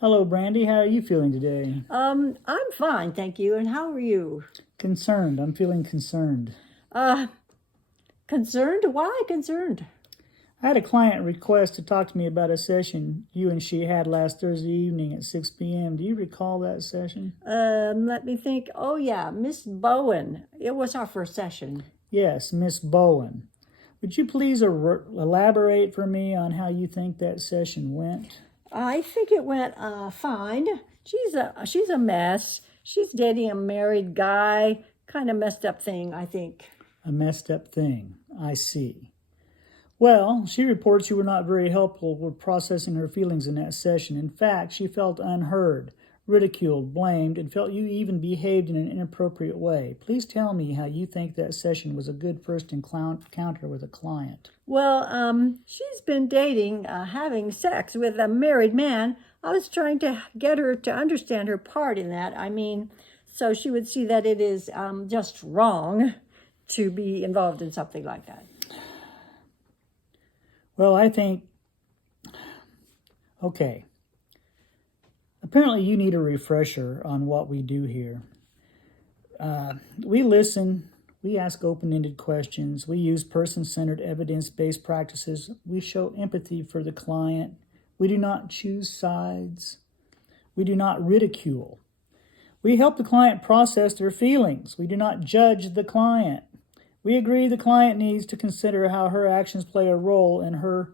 Hello, Brandy. How are you feeling today? I'm fine, thank you. And how are you? Concerned. I'm feeling concerned. Uh, Concerned? Why concerned? I had a client request to talk to me about a session you and she had last Thursday evening at 6 p.m. Do you recall that session? Let me think. Oh yeah, Miss Bowen. It was our first session. Yes, Miss Bowen. Would you please elaborate for me on how you think that session went? I think it went fine. She's a mess. She's dating a married guy. Kind of messed up thing, I think. A messed up thing. I see. Well, she reports you were not very helpful with processing her feelings in that session. In fact, she felt unheard, ridiculed, blamed, and felt you even behaved in an inappropriate way. Please tell me how you think that session was a good first encounter with a client. Well, she's been dating, having sex with a married man. I was trying to get her to understand her part in that. I mean, so she would see that it is just wrong to be involved in something like that. Well, I think, okay. Apparently, you need a refresher on what we do here. We listen, we ask open-ended questions, we use person-centered evidence-based practices, we show empathy for the client, we do not choose sides, we do not ridicule. We help the client process their feelings, we do not judge the client. We agree the client needs to consider how her actions play a role in her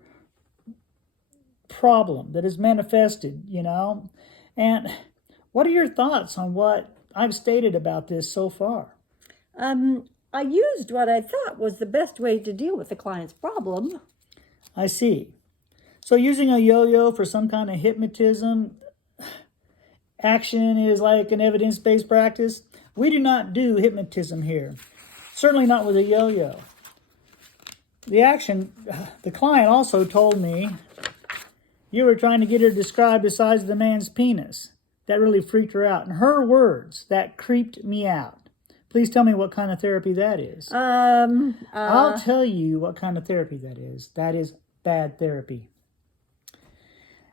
problem that is manifested, And what are your thoughts on what I've stated about this so far? I used what I thought was the best way to deal with the client's problem. I see. So using a yo-yo for some kind of hypnotism action is like an evidence-based practice. We do not do hypnotism here. Certainly not with a yo-yo. The client also told me you were trying to get her to describe the size of the man's penis. That really freaked her out. In her words, that creeped me out. Please tell me what kind of therapy that is. I'll tell you what kind of therapy that is. That is bad therapy.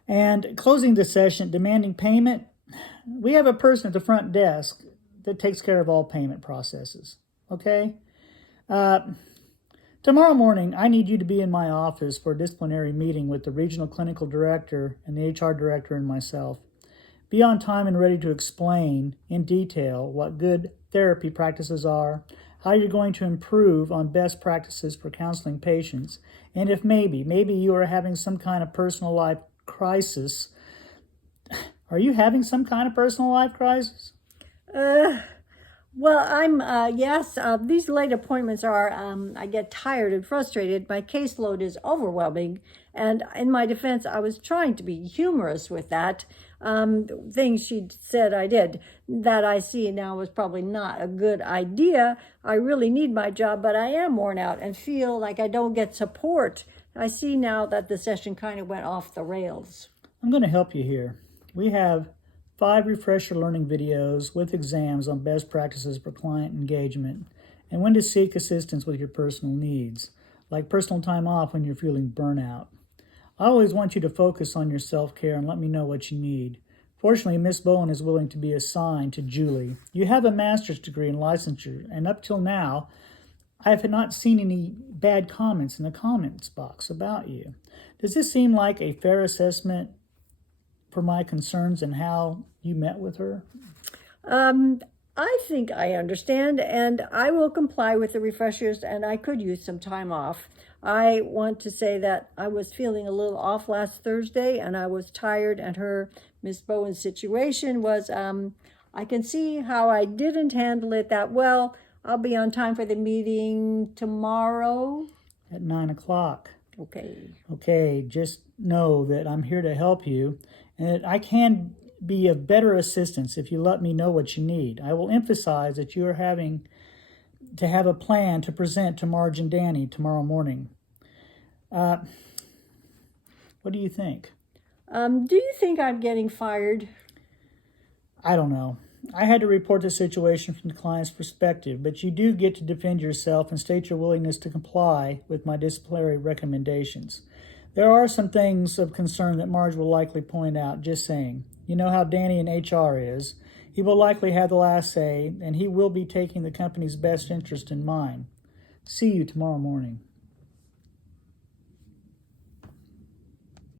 And closing the session, demanding payment. We have a person at the front desk that takes care of all payment processes. Okay? Tomorrow morning, I need you to be in my office for a disciplinary meeting with the regional clinical director and the HR director and myself. Be on time and ready to explain in detail what good therapy practices are, how you're going to improve on best practices for counseling patients, and if maybe you are having some kind of personal life crisis. Are you having some kind of personal life crisis? Well, yes, these late appointments are, I get tired and frustrated. My caseload is overwhelming. And in my defense, I was trying to be humorous with that. Things she said I did that I see now was probably not a good idea. I really need my job, but I am worn out and feel like I don't get support. I see now that the session kind of went off the rails. I'm going to help you here. We have 5 refresher learning videos with exams on best practices for client engagement and when to seek assistance with your personal needs, like personal time off when you're feeling burnout. I always want you to focus on your self-care and let me know what you need. Fortunately, Miss Bowen is willing to be assigned to Julie. You have a master's degree in licensure, and up till now, I have not seen any bad comments in the comments box about you. Does this seem like a fair assessment for my concerns and how you met with her? I think I understand, and I will comply with the refreshers, and I could use some time off. I want to say that I was feeling a little off last Thursday, and I was tired, and Miss Bowen's situation was, I can see how I didn't handle it that well. I'll be on time for the meeting tomorrow. At 9 o'clock. Okay, just know that I'm here to help you, and that I can be of better assistance if you let me know what you need. I will emphasize that you are having to have a plan to present to Marge and Danny tomorrow morning. What do you think? Do you think I'm getting fired? I don't know. I had to report the situation from the client's perspective, but you do get to defend yourself and state your willingness to comply with my disciplinary recommendations. There are some things of concern that Marge will likely point out, just saying. You know how Danny in HR is. He will likely have the last say, and he will be taking the company's best interest in mind. See you tomorrow morning.